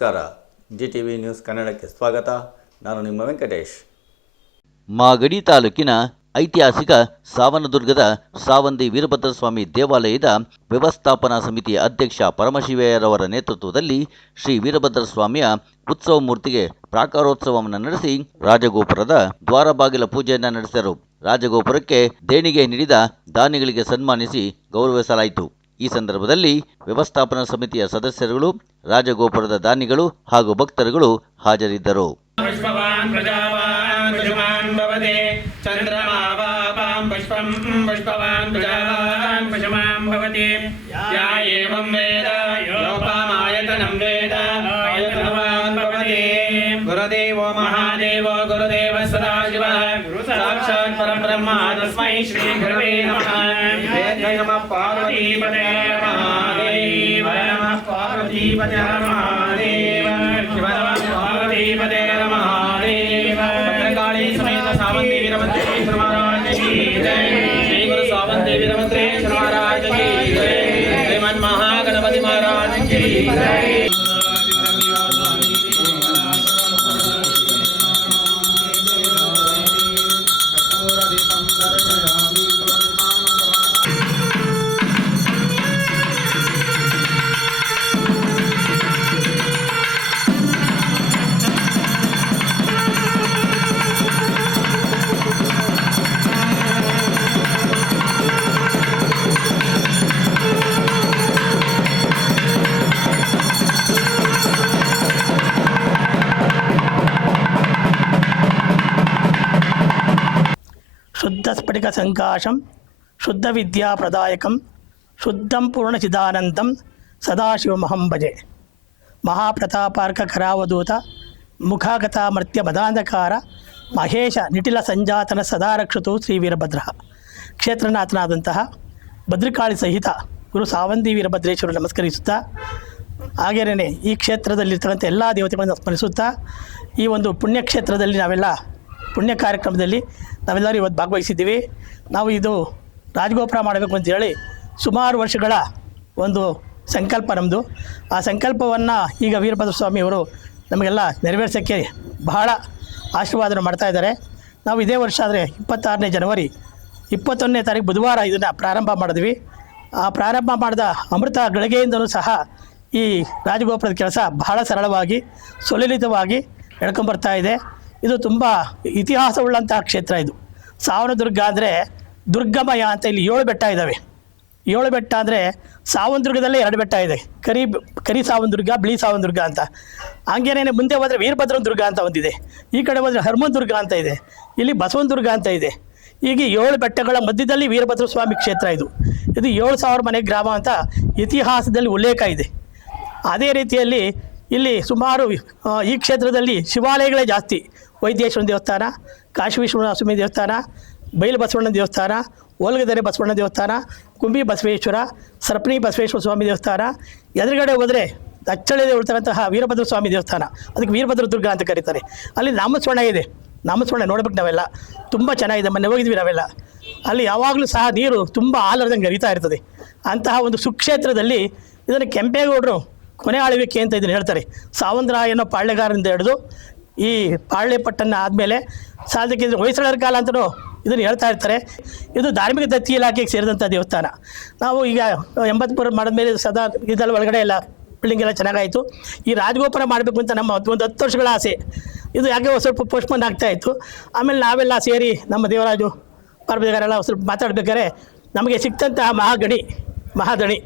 ನಮಸ್ಕಾರ. GTV news ಕನ್ನಡಕ್ಕೆ ಸ್ವಾಗತ. ನಾನು ನಿಮ್ಮ ವೆಂಕಟೇಶ್. ಮಾಗಡಿ ತಾಲೂಕಿನ ಐತಿಹಾಸಿಕ ಸಾವನದುರ್ಗದ ಸಾವಂದಿ ವೀರಭದ್ರಸ್ವಾಮಿ ದೇವಾಲಯದ ವ್ಯವಸ್ಥಾಪನಾ ಸಮಿತಿಯ ಅಧ್ಯಕ್ಷ ಪರಮಶಿವಯ್ಯರವರ ನೇತೃತ್ವದಲ್ಲಿ ಶ್ರೀ ವೀರಭದ್ರಸ್ವಾಮಿಯ ಉತ್ಸವ ಮೂರ್ತಿಗೆ ಪ್ರಾಕಾರೋತ್ಸವವನ್ನು ನಡೆಸಿ ರಾಜಗೋಪುರದ ದ್ವಾರಬಾಗಿಲ ಪೂಜೆಯನ್ನು ನಡೆಸಿದರು. ರಾಜಗೋಪುರಕ್ಕೆ ದೇಣಿಗೆ ನೀಡಿದ ದಾನಿಗಳಿಗೆ ಸನ್ಮಾನಿಸಿ ಗೌರವಿಸಲಾಯಿತು. ಈ ಸಂದರ್ಭದಲ್ಲಿ ವ್ಯವಸ್ಥಾಪನಾ ಸಮಿತಿಯ ಸದಸ್ಯರುಗಳು, ರಾಜಗೋಪುರದ ದಾನಿಗಳು ಹಾಗೂ ಭಕ್ತರುಗಳು ಹಾಜರಿದ್ದರು. ಗುರುದೇವೋ ಮಹಾದೇವೋ ಗುರುದೇವ ಸದಾಶಿವ ಸಾಕ್ಷಾತ್ ಪರಬ್ರಹ್ಮ ತಸ್ಮೈ ಶ್ರೀ ಗುರವೇ ನಮಃ. ನಮಃ ಪಾರ್ವತೀಪತೆ ಮಹಾದೇವ ನಮಃ ಪಾರ್ವತೀಪತೆ ಮಹಾದೇವ ಶಿವ ನಮಃ ಪಾರ್ವತೀಪತೆ ಮಹಾದೇವ. ಭದ್ರಕಾಳಿ ಸಮೇತ ಸಾವಂತಿ ವೀರಭದ್ರೇಶ್ವರ ಮಹಾರಾಜ ಕಿ ಜೈ. ಶ್ರೀ ಗುರು ಸಾವಂತಿ ವೀರಭದ್ರೇಶ್ವರ ಮಹಾರಾಜ ಕಿ ಜೈ. ಶ್ರೀಮನ್ ಮಹಾಗಣಪತಿ ಮಹಾರಾಜ ಕಿ ಜೈ. ಶುದ್ಧ ಸ್ಫಟಿಕ ಸಂಕಾಶಂ ಶುದ್ಧ ವಿದ್ಯಾ ಪ್ರದಾಯಕಂ ಶುದ್ಧಂ ಪೂರ್ಣಚಿದಾನಂದಂ ಸದಾಶಿವಮಹಂ ಭಜೆ. ಮಹಾಪ್ರತಾಪಾರ್ಕ ಕರಾವಧೂತ ಮುಖಾಗತ ಮರ್ತ್ಯ ಮದಾಂಧಕಾರ ಮಹೇಶ ನಿಟಿಲ ಸಂಜಾತನ ಸದಾ ರಕ್ಷತು ಶ್ರೀ ವೀರಭದ್ರ. ಕ್ಷೇತ್ರನಾಥನಾದಂತಹ ಭದ್ರಕಾಳಿ ಸಹಿತ ಗುರು ಸಾವಂತಿ ವೀರಭದ್ರೇಶ್ವರ ನಮಸ್ಕರಿಸುತ್ತಾ, ಹಾಗೆಯೇ ಈ ಕ್ಷೇತ್ರದಲ್ಲಿರ್ತಕ್ಕಂಥ ಎಲ್ಲ ದೇವತೆಗಳನ್ನು ಸ್ಮರಿಸುತ್ತಾ, ಈ ಒಂದು ಪುಣ್ಯಕ್ಷೇತ್ರದಲ್ಲಿ ನಾವೆಲ್ಲ ಪುಣ್ಯ ಕಾರ್ಯಕ್ರಮದಲ್ಲಿ ನಾವೆಲ್ಲರೂ ಇವತ್ತು ಭಾಗವಹಿಸಿದ್ದೀವಿ. ನಾವು ಇದು ರಾಜಗೋಪುರ ಮಾಡಬೇಕು ಅಂತೇಳಿ ಸುಮಾರು ವರ್ಷಗಳ ಒಂದು ಸಂಕಲ್ಪ ನಮ್ಮದು. ಆ ಸಂಕಲ್ಪವನ್ನು ಈಗ ವೀರಭದ್ರ ಸ್ವಾಮಿಯವರು ನಮಗೆಲ್ಲ ನೆರವೇರಿಸೋಕ್ಕೆ ಬಹಳ ಆಶೀರ್ವಾದನ ಮಾಡ್ತಾಯಿದ್ದಾರೆ. ನಾವು ಇದೇ ವರ್ಷ ಆದರೆ 26ನೇ ಜನವರಿ 21ನೇ ತಾರೀಕು ಬುಧವಾರ ಇದನ್ನು ಪ್ರಾರಂಭ ಮಾಡಿದ್ವಿ. ಆ ಪ್ರಾರಂಭ ಮಾಡಿದ ಅಮೃತ ಗಳಿಗೆಯಿಂದಲೂ ಸಹ ಈ ರಾಜಗೋಪುರದ ಕೆಲಸ ಬಹಳ ಸರಳವಾಗಿ ಸುಲಲಿತವಾಗಿ ನಡ್ಕೊಂಬರ್ತಾ ಇದೆ. ಇದು ತುಂಬ ಇತಿಹಾಸವುಳ್ಳಂಥ ಕ್ಷೇತ್ರ. ಇದು ಸಾವನದುರ್ಗ ಅಂದರೆ ದುರ್ಗಮಯ ಅಂತ. ಇಲ್ಲಿ 7 ಬೆಟ್ಟ ಇದ್ದಾವೆ. 7 ಬೆಟ್ಟ ಅಂದರೆ ಸಾವನದುರ್ಗದಲ್ಲೇ 2 ಬೆಟ್ಟ ಇದೆ. ಕರಿ ಸಾವನದುರ್ಗ, ಬಿಳಿ ಸಾವನದುರ್ಗ ಅಂತ. ಹಂಗೇನೇ ಮುಂದೆ ಹೋದರೆ ವೀರಭದ್ರನ ದುರ್ಗ ಅಂತ ಒಂದಿದೆ. ಈ ಕಡೆ ಹೋದರೆ ಹನುಮನ್ ದುರ್ಗ ಅಂತ ಇದೆ. ಇಲ್ಲಿ ಬಸವನ ದುರ್ಗ ಅಂತ ಇದೆ. ಹೀಗೆ 7 ಬೆಟ್ಟಗಳ ಮಧ್ಯದಲ್ಲಿ ವೀರಭದ್ರ ಸ್ವಾಮಿ ಕ್ಷೇತ್ರ ಇದು. ಇದು 7000 ಮನೆ ಗ್ರಾಮ ಅಂತ ಇತಿಹಾಸದಲ್ಲಿ ಉಲ್ಲೇಖ ಇದೆ. ಅದೇ ರೀತಿಯಲ್ಲಿ ಇಲ್ಲಿ ಸುಮಾರು ಈ ಕ್ಷೇತ್ರದಲ್ಲಿ ಶಿವಾಲಯಗಳೇ ಜಾಸ್ತಿ. ವೈದ್ಯೇಶ್ವರ ದೇವಸ್ಥಾನ, ಕಾಶಿ ವಿಶ್ವನಾಥ ಸ್ವಾಮಿ ದೇವಸ್ಥಾನ, ಬೈಲು ಬಸವಣ್ಣ ದೇವಸ್ಥಾನ, ಓಲ್ಗದರೆ ಬಸವಣ್ಣ ದೇವಸ್ಥಾನ, ಕುಂಬಿ ಬಸವೇಶ್ವರ, ಸರಪಣಿ ಬಸವೇಶ್ವರ ಸ್ವಾಮಿ ದೇವಸ್ಥಾನ. ಎದುರುಗಡೆ ಹೋದರೆ ಅಚ್ಚಳಿಯಲ್ಲಿ ಉಳ್ತಕ್ಕಂತಹ ವೀರಭದ್ರ ಸ್ವಾಮಿ ದೇವಸ್ಥಾನ, ಅದಕ್ಕೆ ವೀರಭದ್ರ ದುರ್ಗ ಅಂತ ಕರೀತಾರೆ. ಅಲ್ಲಿ ನಾಮಸ್ಮರಣ ಇದೆ. ನಾಮಸ್ಮರಣ ನೋಡ್ಬೇಕು ನಾವೆಲ್ಲ. ತುಂಬ ಚೆನ್ನಾಗಿದೆ. ಮೊನ್ನೆ ಹೋಗಿದ್ವಿ ನಾವೆಲ್ಲ. ಅಲ್ಲಿ ಯಾವಾಗಲೂ ಸಹ ನೀರು ತುಂಬ ಆಲರ್ದಂಗೆ ಹರಿತಾ ಇರ್ತದೆ. ಅಂತಹ ಒಂದು ಸುಕ್ಷೇತ್ರದಲ್ಲಿ ಇದನ್ನು ಕೆಂಪೇಗೌಡರು ಕೊನೆ ಆಳ್ವಿಕೆ ಅಂತ ಇದನ್ನು ಹೇಳ್ತಾರೆ. ಸಾವಂತರಾಯ ಅನ್ನೋ ಪಾಳ್ಯಗಾರರಿಂದ ಹಿಡಿದು ಈ ಪಾಳ್ಯಪಟ್ಟಣ ಆದಮೇಲೆ ಸಾಧಕ್ಕೆ ಹೊಯ್ಸಳರ ಕಾಲ ಅಂತಲೂ ಇದನ್ನು ಹೇಳ್ತಾ ಇರ್ತಾರೆ. ಇದು ಧಾರ್ಮಿಕ ದತ್ತಿ ಇಲಾಖೆಗೆ ಸೇರಿದಂಥ ದೇವಸ್ಥಾನ. ನಾವು ಈಗ 83 ಮಾಡಿದ್ಮೇಲೆ ಸದಾ ಇದೆಲ್ಲ ಒಳಗಡೆ ಎಲ್ಲ ಬಿಲ್ಡಿಂಗ್ ಎಲ್ಲ ಚೆನ್ನಾಗಾಯಿತು. ಈ ರಾಜಗೋಪುರ ಮಾಡಬೇಕು ಅಂತ ನಮ್ಮ ಒಂದು 10 ವರ್ಷಗಳ ಆಸೆ. ಇದು ಯಾಕೆ ಸ್ವಲ್ಪ ಪೋಸ್ಟ್ಪೋನ್ ಆಗ್ತಾಯಿತ್ತು. ಆಮೇಲೆ ನಾವೆಲ್ಲ ಸೇರಿ ನಮ್ಮ ದೇವರಾಜು ಪಾರ್ವತಿಗಾರೆಲ್ಲ ಸ್ವಲ್ಪ ಮಾತಾಡ್ಬೇಕಾದ್ರೆ ನಮಗೆ ಸಿಕ್ತಂತಹ ಮಹಾದಣಿ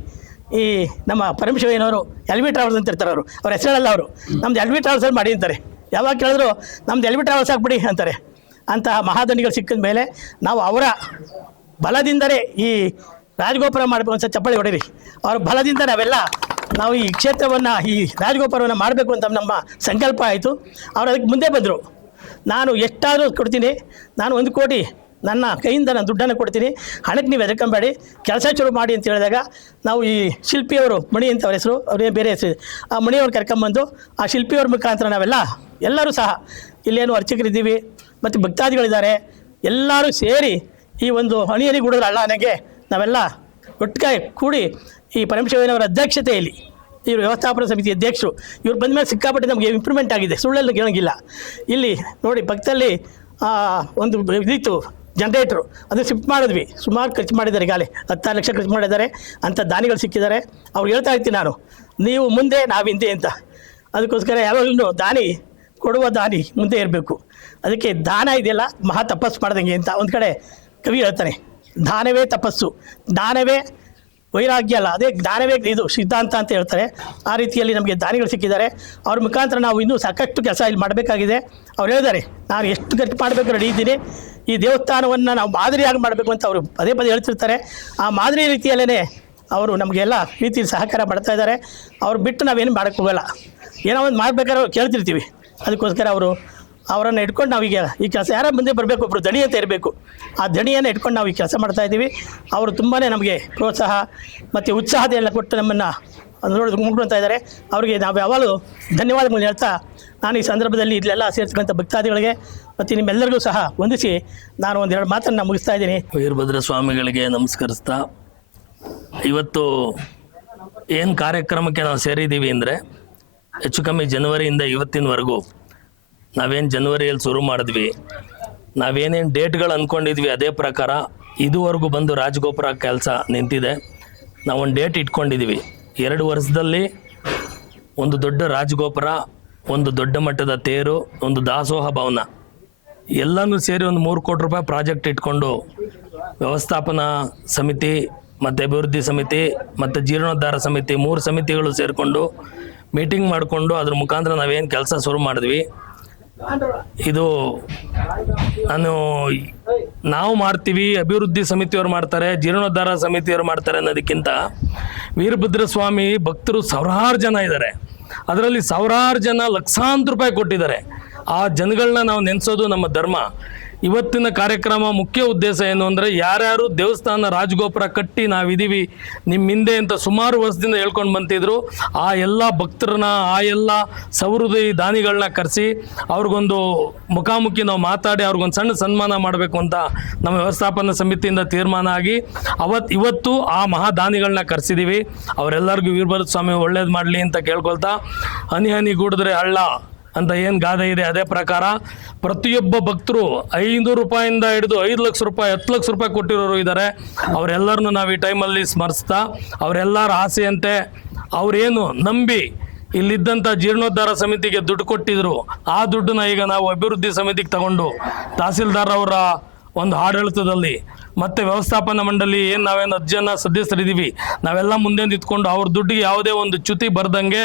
ಈ ನಮ್ಮ ಪರಮಶಿವಯ್ಯನವರು LV ಟ್ರಾವೆಲ್ಸ್ ಅಂತ ಇರ್ತಾರೆ. ಅವ್ರ ಹೆಸರಲ್ಲ, ಅವರು ನಮ್ದು LV ಟ್ರಾವೆಲ್ಸಲ್ಲಿ ಮಾಡಿ ಅಂತಾರೆ. ಯಾವಾಗ ಕೇಳಿದ್ರು ನಮ್ದು LV ಟ್ರಾವೆಲ್ಸ್ ಹಾಕ್ಬಿಡಿ ಅಂತಾರೆ. ಅಂತಹ ಮಹಾದಣಿಗಳು ಸಿಕ್ಕಿದ ಮೇಲೆ ನಾವು ಅವರ ಬಲದಿಂದಲೇ ಈ ರಾಜಗೋಪುರ ಮಾಡಬೇಕು ಅಂತ ಚಪ್ಪಳಿ ಹೊಡೀರಿ. ಅವ್ರ ಬಲದಿಂದ ನಾವು ಈ ಕ್ಷೇತ್ರವನ್ನು, ಈ ರಾಜಗೋಪುರವನ್ನು ಮಾಡಬೇಕು ಅಂತ ನಮ್ಮ ಸಂಕಲ್ಪ ಆಯಿತು. ಅವ್ರು ಅದಕ್ಕೆ ಮುಂದೆ ಬಂದರು. ನಾನು ಎಷ್ಟಾದರೂ ಕೊಡ್ತೀನಿ, ನಾನು 1 ಕೋಟಿ ನನ್ನ ಕೈಯಿಂದ ನಾನು ದುಡ್ಡನ್ನು ಕೊಡ್ತೀನಿ, ಹಣಕ್ಕೆ ನೀವು ಹೆದರ್ಕೊಂಬೇಡಿ, ಕೆಲಸ ಶುರು ಮಾಡಿ ಅಂತ ಹೇಳಿದಾಗ ನಾವು ಈ ಶಿಲ್ಪಿಯವರು, ಮಣಿ ಅಂತ ಅವ್ರ ಹೆಸರು, ಅವ್ರೇ ಬೇರೆ ಹೆಸರು, ಆ ಮಣಿಯವ್ರು ಕರ್ಕೊಂಬಂದು ಆ ಶಿಲ್ಪಿಯವ್ರ ಮುಖಾಂತರ ಎಲ್ಲರೂ ಸಹ ಇಲ್ಲೇನು ಅರ್ಚಕರಿದ್ದೀವಿ ಮತ್ತು ಭಕ್ತಾದಿಗಳಿದ್ದಾರೆ, ಎಲ್ಲರೂ ಸೇರಿ ಈ ಒಂದು ಹಣಿಯರಿಗೂಡದ ಅಳ್ಳಾನೆಗೆ ನಾವೆಲ್ಲ ಒಟ್ಟಿಗೆ ಕೂಡಿ ಈ ಪರಮಶಿವಯ್ಯನವರ ಅಧ್ಯಕ್ಷತೆಯಲ್ಲಿ ಇವರು ವ್ಯವಸ್ಥಾಪನಾ ಸಮಿತಿ ಅಧ್ಯಕ್ಷರು. ಇವ್ರು ಬಂದ ಮೇಲೆ ಸಿಕ್ಕಾಪಟ್ಟೆ ನಮಗೆ ಇಂಪ್ರೂವ್ಮೆಂಟ್ ಆಗಿದೆ, ಸುಳ್ಳೆಲ್ಲ ಕೇಳೋಂಗಿಲ್ಲ. ಇಲ್ಲಿ ನೋಡಿ ಪಕ್ಕದಲ್ಲಿ ಒಂದು ಇದಿತ್ತು ಜನ್ರೇಟ್ರು, ಅದು ಶಿಫ್ಟ್ ಮಾಡಿದ್ವಿ. ಸುಮಾರು ಖರ್ಚು ಮಾಡಿದ್ದಾರೆ, ಈಗಾಗಲೇ 10 ಲಕ್ಷ ಖರ್ಚು ಮಾಡಿದ್ದಾರೆ. ಅಂಥ ದಾನಿಗಳು ಸಿಕ್ಕಿದ್ದಾರೆ. ಅವ್ರು ಹೇಳ್ತಾ ಇರ್ತೀನಿ ನಾನು, ನೀವು ಮುಂದೆ ನಾವು ಹಿಂದೆ ಅಂತ. ಅದಕ್ಕೋಸ್ಕರ ಯಾವಾಗಲೂ ದಾನಿ ಕೊಡುವ ದಾನಿ ಮುಂದೆ ಇರಬೇಕು. ಅದಕ್ಕೆ ದಾನ ಇದೆಯಲ್ಲ ಮಹಾ ತಪಸ್ಸು ಮಾಡ್ದಂಗೆ ಅಂತ ಒಂದು ಕಡೆ ಕವಿ ಹೇಳ್ತಾನೆ. ದಾನವೇ ತಪಸ್ಸು, ದಾನವೇ ವೈರಾಗ್ಯ ಅಲ್ಲ, ಅದೇ ದಾನವೇ ಇದು ಸಿದ್ಧಾಂತ ಅಂತ ಹೇಳ್ತಾರೆ. ಆ ರೀತಿಯಲ್ಲಿ ನಮಗೆ ದಾನಿಗಳು ಸಿಕ್ಕಿದ್ದಾರೆ. ಅವ್ರ ಮುಖಾಂತರ ನಾವು ಇನ್ನೂ ಸಾಕಷ್ಟು ಕೆಲಸ ಇಲ್ಲಿ ಮಾಡಬೇಕಾಗಿದೆ. ಅವ್ರು ಹೇಳಿದ್ದಾರೆ, ನಾನು ಎಷ್ಟು ಖರ್ಚು ಮಾಡಬೇಕು ರೆಡಿ ಇದ್ದೀನಿ, ಈ ದೇವಸ್ಥಾನವನ್ನು ನಾವು ಮಾದರಿಯಾಗಿ ಮಾಡಬೇಕು ಅಂತ ಅವರು ಪದೇ ಪದೇ ಹೇಳ್ತಿರ್ತಾರೆ. ಆ ಮಾದರಿ ರೀತಿಯಲ್ಲೇ ಅವರು ನಮಗೆಲ್ಲ ರೀತಿಯಲ್ಲಿ ಸಹಕಾರ ಮಾಡ್ತಾ ಇದ್ದಾರೆ. ಅವ್ರು ಬಿಟ್ಟು ನಾವೇನು ಮಾಡೋಕ್ಕೆ ಹೋಗಲ್ಲ. ಏನೋ ಒಂದು ಮಾಡಬೇಕಾದ್ರೆ ಕೇಳ್ತಿರ್ತೀವಿ. ಅದಕ್ಕೋಸ್ಕರ ಅವರನ್ನು ಇಟ್ಕೊಂಡು ನಾವೀಗ ಈ ಕೆಲಸ ಯಾರ ಮುಂದೆ ಬರಬೇಕು, ಒಬ್ಬರು ದಣಿ ಅಂತ ಇರಬೇಕು. ಆ ದಣಿಯನ್ನು ಇಟ್ಕೊಂಡು ನಾವು ಈ ಕೆಲಸ ಮಾಡ್ತಾಯಿದ್ದೀವಿ. ಅವರು ತುಂಬಾ ನಮಗೆ ಪ್ರೋತ್ಸಾಹ ಮತ್ತು ಉತ್ಸಾಹತೆಲ್ಲ ಕೊಟ್ಟು ನಮ್ಮನ್ನು ಮುಗ್ಕೊಳ್ತಾ ಇದ್ದಾರೆ. ಅವರಿಗೆ ನಾವು ಯಾವಾಗಲೂ ಧನ್ಯವಾದಗಳನ್ನ ಹೇಳ್ತಾ, ನಾನು ಈ ಸಂದರ್ಭದಲ್ಲಿ ಇಲ್ಲೆಲ್ಲ ಸೇರಿಸ್ಕೊಂಥ ಭಕ್ತಾದಿಗಳಿಗೆ ಮತ್ತು ನಿಮ್ಮೆಲ್ಲರಿಗೂ ಸಹ ವಂದಿಸಿ ನಾನು ಒಂದೆರಡು ಮಾತನ್ನು ಮುಗಿಸ್ತಾ ಇದ್ದೀನಿ. ವೀರಭದ್ರ ಸ್ವಾಮಿಗಳಿಗೆ ನಮಸ್ಕರಿಸ್ತಾ, ಇವತ್ತು ಏನು ಕಾರ್ಯಕ್ರಮಕ್ಕೆ ನಾವು ಸೇರಿದ್ದೀವಿ ಅಂದರೆ, ಹೆಚ್ಚು ಕಮ್ಮಿ ಜನವರಿಯಿಂದ ಇವತ್ತಿನವರೆಗೂ ನಾವೇನು ಜನವರಿಯಲ್ಲಿ ಶುರು ಮಾಡಿದ್ವಿ, ನಾವೇನೇನು ಡೇಟ್ಗಳು ಅಂದ್ಕೊಂಡಿದ್ವಿ ಅದೇ ಪ್ರಕಾರ ಇದುವರೆಗೂ ಬಂದು ರಾಜಗೋಪುರ ಕೆಲಸ ನಿಂತಿದೆ. ನಾವೊಂದು ಡೇಟ್ ಇಟ್ಕೊಂಡಿದ್ದೀವಿ. 2 ವರ್ಷದಲ್ಲಿ ಒಂದು ದೊಡ್ಡ ರಾಜಗೋಪುರ, ಒಂದು ದೊಡ್ಡ ಮಟ್ಟದ ತೇರು, ಒಂದು ದಾಸೋಹ ಭವನ ಎಲ್ಲನೂ ಸೇರಿ ಒಂದು 3 ಕೋಟಿ ರೂಪಾಯಿ ಪ್ರಾಜೆಕ್ಟ್ ಇಟ್ಕೊಂಡು ವ್ಯವಸ್ಥಾಪನಾ ಸಮಿತಿ ಮತ್ತು ಅಭಿವೃದ್ಧಿ ಸಮಿತಿ ಮತ್ತು ಜೀರ್ಣೋದ್ಧಾರ ಸಮಿತಿ 3 ಸಮಿತಿಗಳು ಸೇರಿಕೊಂಡು ಮೀಟಿಂಗ್ ಮಾಡಿಕೊಂಡು ಅದ್ರ ಮುಖಾಂತರ ನಾವೇನು ಕೆಲಸ ಶುರು ಮಾಡಿದ್ವಿ. ಇದು ನಾವು ಮಾಡ್ತೀವಿ, ಅಭಿವೃದ್ಧಿ ಸಮಿತಿಯವರು ಮಾಡ್ತಾರೆ, ಜೀರ್ಣೋದ್ಧಾರ ಸಮಿತಿಯವರು ಮಾಡ್ತಾರೆ ಅನ್ನೋದಕ್ಕಿಂತ ವೀರಭದ್ರ ಸ್ವಾಮಿ ಭಕ್ತರು ಸಾವಿರಾರು ಜನ ಇದ್ದಾರೆ. ಅದರಲ್ಲಿ ಸಾವಿರಾರು ಜನ ಲಕ್ಷಾಂತರ ರೂಪಾಯಿ ಕೊಟ್ಟಿದ್ದಾರೆ. ಆ ಜನಗಳನ್ನ ನಾವು ನೆನೆಸೋದು ನಮ್ಮ ಧರ್ಮ. ಇವತ್ತಿನ ಕಾರ್ಯಕ್ರಮ ಮುಖ್ಯ ಉದ್ದೇಶ ಏನು ಅಂದರೆ, ಯಾರ್ಯಾರು ದೇವಸ್ಥಾನ ರಾಜಗೋಪುರ ಕಟ್ಟಿ ನಾವಿದ್ದೀವಿ ನಿಮ್ಮ ಹಿಂದೆ ಅಂತ ಸುಮಾರು ವರ್ಷದಿಂದ ಹೇಳ್ಕೊಂಡು ಬಂತಿದ್ರು, ಆ ಎಲ್ಲ ಭಕ್ತರನ್ನ, ಆ ಎಲ್ಲ ಸಹೃದಯಿ ದಾನಿಗಳನ್ನ ಕರೆಸಿ ಅವ್ರಿಗೊಂದು ಮುಖಾಮುಖಿ ನಾವು ಮಾತಾಡಿ ಅವ್ರಿಗೊಂದು ಸಣ್ಣ ಸನ್ಮಾನ ಮಾಡಬೇಕು ಅಂತ ನಮ್ಮ ವ್ಯವಸ್ಥಾಪನಾ ಸಮಿತಿಯಿಂದ ತೀರ್ಮಾನ ಆಗಿ ಇವತ್ತು ಆ ಮಹಾದಾನಿಗಳನ್ನ ಕರೆಸಿದ್ದೀವಿ. ಅವರೆಲ್ಲರಿಗೂ ವೀರಭದ್ರ ಸ್ವಾಮಿ ಒಳ್ಳೇದು ಮಾಡಲಿ ಅಂತ ಕೇಳ್ಕೊಳ್ತಾ, ಹನಿ ಹನಿ ಗೂಡಿದ್ರೆ ಹಳ್ಳ ಅಂತ ಏನು ಗಾದೆ ಇದೆ ಅದೇ ಪ್ರಕಾರ ಪ್ರತಿಯೊಬ್ಬ ಭಕ್ತರು 500 ರೂಪಾಯಿಂದ ಹಿಡಿದು 5 ಲಕ್ಷ ರೂಪಾಯಿ 10 ಲಕ್ಷ ರೂಪಾಯಿ ಕೊಟ್ಟಿರೋರು ಇದ್ದಾರೆ. ಅವರೆಲ್ಲರನ್ನು ನಾವು ಈ ಟೈಮಲ್ಲಿ ಸ್ಮರಿಸ್ತಾ, ಅವರೆಲ್ಲರ ಆಸೆಯಂತೆ ಅವರೇನು ನಂಬಿ ಇಲ್ಲಿದ್ದಂಥ ಜೀರ್ಣೋದ್ಧಾರ ಸಮಿತಿಗೆ ದುಡ್ಡು ಕೊಟ್ಟಿದ್ರು, ಆ ದುಡ್ಡನ್ನ ಈಗ ನಾವು ಅಭಿವೃದ್ಧಿ ಸಮಿತಿಗೆ ತಗೊಂಡು ತಹಸೀಲ್ದಾರ್ ಅವರ ಒಂದು ಆಡಳಿತದಲ್ಲಿ ಮತ್ತು ವ್ಯವಸ್ಥಾಪನಾ ಮಂಡಳಿ ನಾವೇನು 10 ಜನ ಸದಸ್ಯರಿದ್ದೀವಿ, ನಾವೆಲ್ಲ ಮುಂದೆ ನಿಂತ್ಕೊಂಡು ಅವ್ರ ದುಡ್ಡಿಗೆ ಯಾವುದೇ ಒಂದು ಚ್ಯುತಿ ಬರ್ದಂಗೆ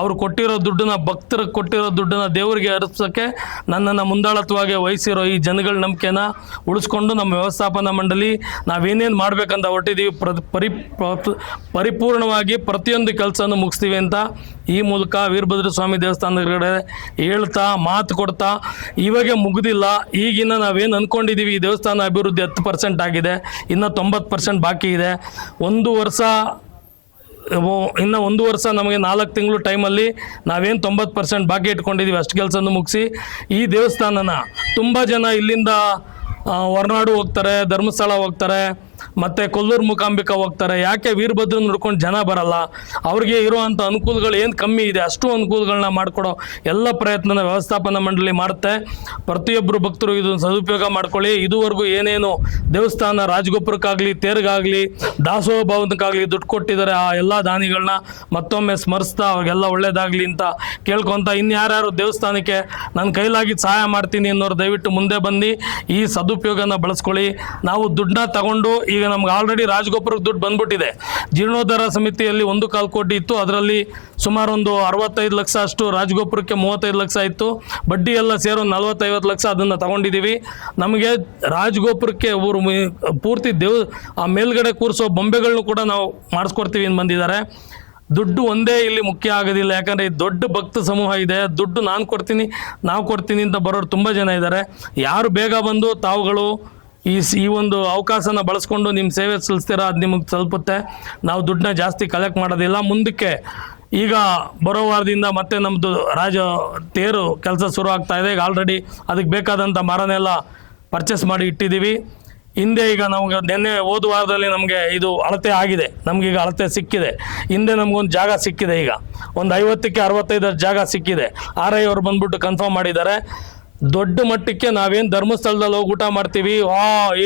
ಅವ್ರು ಕೊಟ್ಟಿರೋ ದುಡ್ಡನ್ನ, ಭಕ್ತರಿಗೆ ಕೊಟ್ಟಿರೋ ದುಡ್ಡನ್ನ ದೇವರಿಗೆ ಅರ್ಪಿಸೋಕ್ಕೆ ನನ್ನನ್ನು ಮುಂದಾಳತ್ವವಾಗಿ ವಹಿಸಿರೋ ಈ ಜನಗಳ ನಂಬಿಕೆನ ಉಳಿಸ್ಕೊಂಡು ನಮ್ಮ ವ್ಯವಸ್ಥಾಪನಾ ಮಂಡಳಿ ನಾವೇನೇನು ಮಾಡಬೇಕಂತ ಹೊರಟಿದ್ದೀವಿ ಪರಿಪೂರ್ಣವಾಗಿ ಪ್ರತಿಯೊಂದು ಕೆಲಸನೂ ಮುಗಿಸ್ತೀವಿ ಅಂತ ಈ ಮೂಲಕ ವೀರಭದ್ರ ಸ್ವಾಮಿ ದೇವಸ್ಥಾನದ ಕಡೆ ಹೇಳ್ತಾ ಮಾತು ಕೊಡ್ತಾ, ಇವಾಗೆ ಮುಗಿದಿಲ್ಲ, ಈಗಿನ ನಾವೇನು ಅಂದ್ಕೊಂಡಿದ್ದೀವಿ ಈ ದೇವಸ್ಥಾನ ಅಭಿವೃದ್ಧಿ 10% ಆಗಿದೆ, ಇನ್ನು 90% ಬಾಕಿ ಇದೆ. ಇನ್ನು 1 ವರ್ಷ ನಮಗೆ 4 ತಿಂಗಳು ಟೈಮಲ್ಲಿ ನಾವೇನು 90% ಬಾಕಿ ಇಟ್ಕೊಂಡಿದ್ದೀವಿ ಅಷ್ಟು ಕೆಲಸನೂ ಮುಗಿಸಿ ಈ ದೇವಸ್ಥಾನನ ತುಂಬ ಜನ ಇಲ್ಲಿಂದ ಹೊರನಾಡು ಹೋಗ್ತಾರೆ, ಧರ್ಮಸ್ಥಳ ಹೋಗ್ತಾರೆ, ಮತ್ತು ಕೊಲ್ಲೂರು ಮೂಕಾಂಬಿಕಾ ಹೋಗ್ತಾರೆ. ಯಾಕೆ ವೀರಭದ್ರ ನೋಡ್ಕೊಂಡು ಜನ ಬರಲ್ಲ? ಅವ್ರಿಗೆ ಇರುವಂಥ ಅನುಕೂಲಗಳು ಏನು ಕಮ್ಮಿ ಇದೆ ಅಷ್ಟು ಅನುಕೂಲಗಳನ್ನ ಮಾಡಿಕೊಡೋ ಎಲ್ಲ ಪ್ರಯತ್ನನ ವ್ಯವಸ್ಥಾಪನಾ ಮಂಡಳಿ ಮಾಡುತ್ತೆ. ಪ್ರತಿಯೊಬ್ಬರು ಭಕ್ತರು ಇದನ್ನು ಸದುಪಯೋಗ ಮಾಡ್ಕೊಳ್ಳಿ. ಇದುವರೆಗೂ ಏನೇನು ದೇವಸ್ಥಾನ ರಾಜಗೋಪುರಕ್ಕಾಗಲಿ, ತೇರಿಗಾಗಲಿ, ದಾಸೋಹ ಭವನಕ್ಕಾಗಲಿ ದುಡ್ಡು ಕೊಟ್ಟಿದ್ದಾರೆ ಆ ಎಲ್ಲ ದಾನಿಗಳನ್ನ ಮತ್ತೊಮ್ಮೆ ಸ್ಮರಿಸ್ತಾ ಅವ್ರಿಗೆಲ್ಲ ಒಳ್ಳೇದಾಗಲಿ ಅಂತ ಕೇಳ್ಕೊತ, ಇನ್ಯಾರ್ಯಾರು ದೇವಸ್ಥಾನಕ್ಕೆ ನನ್ನ ಕೈಲಾಗಿದ್ದು ಸಹಾಯ ಮಾಡ್ತೀನಿ ಅನ್ನೋರು ದಯವಿಟ್ಟು ಮುಂದೆ ಬಂದು ಈ ಸದುಪಯೋಗನ ಬಳಸ್ಕೊಳ್ಳಿ. ನಾವು ದುಡ್ಡನ್ನ ತಗೊಂಡು ಈಗ ನಮ್ಗೆ ಆಲ್ರೆಡಿ ರಾಜಗೋಪುರಕ್ಕೆ ದುಡ್ಡು ಬಂದ್ಬಿಟ್ಟಿದೆ. ಜೀರ್ಣೋದ್ಧಾರ ಸಮಿತಿಯಲ್ಲಿ 1.25 ಕೋಟಿ ಇತ್ತು, ಅದರಲ್ಲಿ ಸುಮಾರು ಒಂದು 65 ಲಕ್ಷ ಅಷ್ಟು, ರಾಜಗೋಪುರಕ್ಕೆ 35 ಲಕ್ಷ ಇತ್ತು, ಬಡ್ಡಿ ಎಲ್ಲ ಸೇರೋ 40-50 ಲಕ್ಷ ಅದನ್ನು ತಗೊಂಡಿದ್ದೀವಿ. ನಮಗೆ ರಾಜಗೋಪುರಕ್ಕೆ ಅವರು ಪೂರ್ತಿ ಆ ಮೇಲ್ಗಡೆ ಕೂರಿಸೋ ಬೊಂಬೆಗಳನ್ನು ಕೂಡ ನಾವು ಮಾಡಿಸ್ಕೊಡ್ತೀವಿ ಅಂತ ಬಂದಿದ್ದಾರೆ. ದುಡ್ಡು ಒಂದೇ ಇಲ್ಲಿ ಮುಖ್ಯ ಆಗೋದಿಲ್ಲ, ಯಾಕಂದರೆ ದೊಡ್ಡ ಭಕ್ತ ಸಮೂಹ ಇದೆ. ದುಡ್ಡು ನಾನು ಕೊಡ್ತೀನಿ, ನಾವು ಕೊಡ್ತೀನಿ ಅಂತ ಬರೋರು ತುಂಬ ಜನ ಇದ್ದಾರೆ. ಯಾರು ಬೇಗ ಬಂದು ತಾವುಗಳು ಈ ಒಂದು ಅವಕಾಶನ ಬಳಸ್ಕೊಂಡು ನಿಮ್ಮ ಸೇವೆ ಸಲ್ಲಿಸ್ತೀರ, ಅದು ನಿಮಗೆ ತಲುಪುತ್ತೆ. ನಾವು ದುಡ್ಡನ್ನ ಜಾಸ್ತಿ ಕಲೆಕ್ಟ್ ಮಾಡೋದಿಲ್ಲ. ಮುಂದಕ್ಕೆ ಈಗ ಬರೋ ವಾರದಿಂದ ಮತ್ತೆ ನಮ್ಮದು ತೇರು ಕೆಲಸ ಶುರು ಆಗ್ತಾ ಇದೆ. ಈಗ ಆಲ್ರೆಡಿ ಅದಕ್ಕೆ ಬೇಕಾದಂಥ ಮರನೆಲ್ಲ ಪರ್ಚೇಸ್ ಮಾಡಿ ಇಟ್ಟಿದ್ದೀವಿ. ಹಿಂದೆ ಈಗ ನಮ್ಗೆ ನಿನ್ನೆ ಹೋದ ವಾರದಲ್ಲಿ ನಮಗೆ ಇದು ಅಳತೆ ಆಗಿದೆ, ನಮಗೀಗ ಅಳತೆ ಸಿಕ್ಕಿದೆ. ಹಿಂದೆ ನಮಗೊಂದು ಜಾಗ ಸಿಕ್ಕಿದೆ, ಈಗ ಒಂದು 50ಕ್ಕೆ 65 ಜಾಗ ಸಿಕ್ಕಿದೆ. RI ಅವ್ರು ಬಂದ್ಬಿಟ್ಟು ಕನ್ಫರ್ಮ್ ಮಾಡಿದ್ದಾರೆ. ದೊಡ್ಡ ಮಟ್ಟಕ್ಕೆ ನಾವೇನು ಧರ್ಮಸ್ಥಳದಲ್ಲಿ ಹೋಗಿ ಊಟ ಮಾಡ್ತೀವಿ,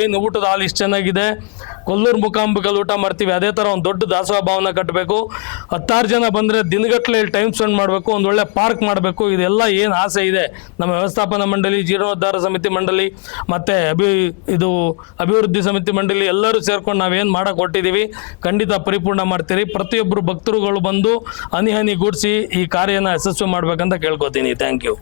ಏನು ಊಟದ ಹಾಲು ಇಷ್ಟು ಚೆನ್ನಾಗಿದೆ, ಕೊಲ್ಲೂರು ಮುಖಾಂಬಿಕಲ್ಲಿ ಊಟ ಮಾಡ್ತೀವಿ, ಅದೇ ಥರ ಒಂದು ದೊಡ್ಡ ದಾಸೋಹ ಭವನ ಕಟ್ಟಬೇಕು. 10 ಜನ ಬಂದರೆ ದಿನಗಟ್ಟಲೆ ಟೈಮ್ ಸ್ಪೆಂಡ್ ಮಾಡಬೇಕು, ಒಂದು ಒಳ್ಳೆ ಪಾರ್ಕ್ ಮಾಡಬೇಕು. ಇದೆಲ್ಲ ಏನು ಆಸೆ ಇದೆ ನಮ್ಮ ವ್ಯವಸ್ಥಾಪನಾ ಮಂಡಳಿ, ಜೀರ್ಣೋದ್ಧಾರ ಸಮಿತಿ ಮಂಡಳಿ ಮತ್ತು ಅಭಿವೃದ್ಧಿ ಸಮಿತಿ ಮಂಡಳಿ ಎಲ್ಲರೂ ಸೇರ್ಕೊಂಡು ನಾವೇನು ಮಾಡಕ್ಕೆ ಹೊಟ್ಟಿದ್ದೀವಿ ಖಂಡಿತ ಪರಿಪೂರ್ಣ ಮಾಡ್ತೀರಿ. ಪ್ರತಿಯೊಬ್ಬರು ಭಕ್ತರುಗಳು ಬಂದು ಹನಿಗೂಡಿಸಿ ಈ ಕಾರ್ಯನ ಯಶಸ್ವಿ ಮಾಡಬೇಕಂತ ಕೇಳ್ಕೊತೀನಿ. Thank you.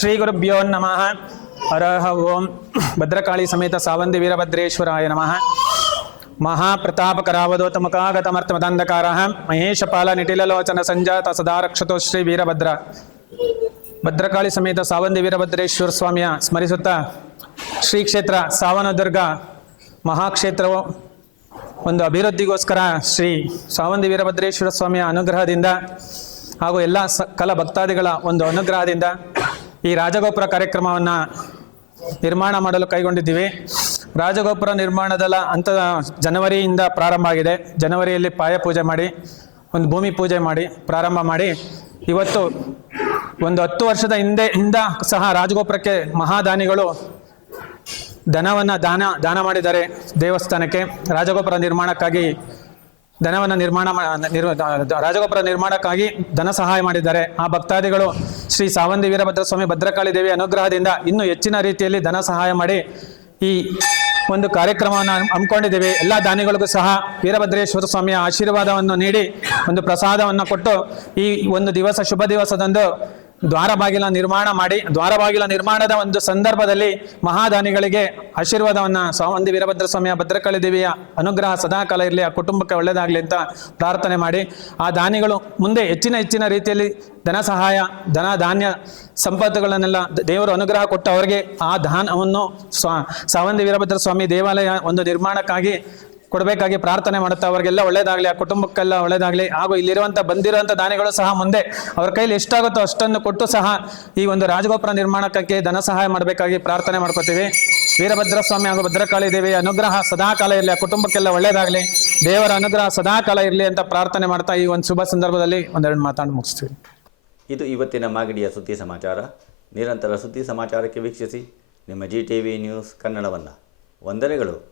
ಶ್ರೀ ಗುರುಭ್ಯೋ ನಮಃ. ಹರಃ ಓಂ. ಭದ್ರಕಾಳಿ ಸಮೇತ ಸಾವಂದಿ ವೀರಭದ್ರೇಶ್ವರಾಯ ನಮಃ. ಮಹಾಪ್ರತಾಪಕರಾವಧೂತ ಮುಖಾಗತಮರ್ಥಮದಂಧಕಾರ ಮಹೇಶಪಾಲ ನಿಟಿಲಲೋಚನ ಸಂಜಾತ ಸದಾ ರಕ್ಷತೋ ಶ್ರೀ ವೀರಭದ್ರ. ಭದ್ರಕಾಳಿ ಸಮೇತ ಸಾವಂದಿ ವೀರಭದ್ರೇಶ್ವರ ಸ್ವಾಮಿಯ ಸ್ಮರಿಸುತ್ತಾ ಶ್ರೀ ಕ್ಷೇತ್ರ ಸಾವನದುರ್ಗ ಮಹಾಕ್ಷೇತ್ರವು ಒಂದು ಅಭಿವೃದ್ಧಿಗೋಸ್ಕರ ಶ್ರೀ ಸಾವಂದಿ ವೀರಭದ್ರೇಶ್ವರ ಸ್ವಾಮಿಯ ಅನುಗ್ರಹದಿಂದ ಹಾಗೂ ಎಲ್ಲ ಸಕಲ ಭಕ್ತಾದಿಗಳ ಒಂದು ಅನುಗ್ರಹದಿಂದ ಈ ರಾಜಗೋಪುರ ಕಾರ್ಯಕ್ರಮವನ್ನು ನಿರ್ಮಾಣ ಮಾಡಲು ಕೈಗೊಂಡಿದ್ದೀವಿ. ರಾಜಗೋಪುರ ನಿರ್ಮಾಣದ ಹಂತದ ಜನವರಿಯಿಂದ ಪ್ರಾರಂಭ ಆಗಿದೆ. ಜನವರಿಯಲ್ಲಿ ಪಾಯ ಪೂಜೆ ಮಾಡಿ ಒಂದು ಭೂಮಿ ಪೂಜೆ ಮಾಡಿ ಪ್ರಾರಂಭ ಮಾಡಿ ಇವತ್ತು ಒಂದು 10 ವರ್ಷದ ಹಿಂದ ಸಹ ರಾಜಗೋಪುರಕ್ಕೆ ಮಹಾದಾನಿಗಳು ಧನವನ್ನು ದಾನ ಮಾಡಿದ್ದಾರೆ. ದೇವಸ್ಥಾನಕ್ಕೆ ರಾಜಗೋಪುರ ನಿರ್ಮಾಣಕ್ಕಾಗಿ ರಾಜಗೋಪುರ ನಿರ್ಮಾಣಕ್ಕಾಗಿ ಧನ ಸಹಾಯ ಮಾಡಿದ್ದಾರೆ. ಆ ಭಕ್ತಾದಿಗಳು ಶ್ರೀ ಸಾವಂದಿ ವೀರಭದ್ರ ಸ್ವಾಮಿ ಭದ್ರಕಾಳಿ ದೇವಿ ಅನುಗ್ರಹದಿಂದ ಇನ್ನೂ ಹೆಚ್ಚಿನ ರೀತಿಯಲ್ಲಿ ಧನ ಸಹಾಯ ಮಾಡಿ ಈ ಒಂದು ಕಾರ್ಯಕ್ರಮವನ್ನು ಹಮ್ಮಿಕೊಂಡಿದ್ದೇವೆ. ಎಲ್ಲ ದಾನಿಗಳಿಗೂ ಸಹ ವೀರಭದ್ರೇಶ್ವರ ಸ್ವಾಮಿಯ ಆಶೀರ್ವಾದವನ್ನು ನೀಡಿ ಒಂದು ಪ್ರಸಾದವನ್ನು ಕೊಟ್ಟು ಈ ಒಂದು ದಿವಸ ಶುಭ ದಿವಸದಂದು ದ್ವಾರ ಬಾಗಿಲ ನಿರ್ಮಾಣ ಮಾಡಿ, ದ್ವಾರ ಬಾಗಿಲ ನಿರ್ಮಾಣದ ಒಂದು ಸಂದರ್ಭದಲ್ಲಿ ಮಹಾದಾನಿಗಳಿಗೆ ಆಶೀರ್ವಾದವನ್ನ ಸಾವಂದಿ ವೀರಭದ್ರ ಸ್ವಾಮಿಯ ಭದ್ರಕಾಳಿ ದೇವಿಯ ಅನುಗ್ರಹ ಸದಾಕಾಲ ಇರಲಿ, ಆ ಕುಟುಂಬಕ್ಕೆ ಒಳ್ಳೆಯದಾಗಲಿ ಅಂತ ಪ್ರಾರ್ಥನೆ ಮಾಡಿ, ಆ ದಾನಿಗಳು ಮುಂದೆ ಹೆಚ್ಚಿನ ರೀತಿಯಲ್ಲಿ ಧನ ಸಹಾಯ, ಧನ ಧಾನ್ಯ ಸಂಪತ್ತುಗಳನ್ನೆಲ್ಲ ದೇವರು ಅನುಗ್ರಹ ಕೊಟ್ಟು ಅವರಿಗೆ ಆ ದಾನವನ್ನು ಸಾವಂದಿ ವೀರಭದ್ರ ಸ್ವಾಮಿ ದೇವಾಲಯ ಒಂದು ನಿರ್ಮಾಣಕ್ಕಾಗಿ ಕೊಡಬೇಕಾಗಿ ಪ್ರಾರ್ಥನೆ ಮಾಡುತ್ತಾ ಅವರಿಗೆಲ್ಲ ಒಳ್ಳೇದಾಗಲಿ, ಆ ಕುಟುಂಬಕ್ಕೆಲ್ಲ ಒಳ್ಳೇದಾಗಲಿ. ಹಾಗೂ ಇಲ್ಲಿರುವಂಥ ಬಂದಿರುವಂಥ ದಾನಿಗಳು ಸಹ ಮುಂದೆ ಅವ್ರ ಕೈಲಿ ಎಷ್ಟಾಗುತ್ತೋ ಅಷ್ಟನ್ನು ಕೊಟ್ಟು ಸಹ ಈ ಒಂದು ರಾಜಗೋಪುರ ನಿರ್ಮಾಣಕ್ಕೆ ಧನ ಸಹಾಯ ಮಾಡಬೇಕಾಗಿ ಪ್ರಾರ್ಥನೆ ಮಾಡ್ಕೋತೀವಿ. ವೀರಭದ್ರ ಸ್ವಾಮಿ ಹಾಗೂ ಭದ್ರಕಾಳಿ ದೇವಿಯ ಅನುಗ್ರಹ ಸದಾಕಾಲ ಇರಲಿ, ಆ ಕುಟುಂಬಕ್ಕೆಲ್ಲ ಒಳ್ಳೇದಾಗಲಿ, ದೇವರ ಅನುಗ್ರಹ ಸದಾಕಾಲ ಇರಲಿ ಅಂತ ಪ್ರಾರ್ಥನೆ ಮಾಡ್ತಾ ಈ ಒಂದು ಶುಭ ಸಂದರ್ಭದಲ್ಲಿ ಒಂದೆರಡು ಮಾತಾಡಿ ಮುಗಿಸ್ತೀವಿ. ಇದು ಇವತ್ತಿನ ಮಾಗಡಿಯ ಸುದ್ದಿ ಸಮಾಚಾರ. ನಿರಂತರ ಸುದ್ದಿ ಸಮಾಚಾರಕ್ಕೆ ವೀಕ್ಷಿಸಿ ನಿಮ್ಮ GTV ನ್ಯೂಸ್ ಕನ್ನಡವನ್ನು. ವಂದನೆಗಳು.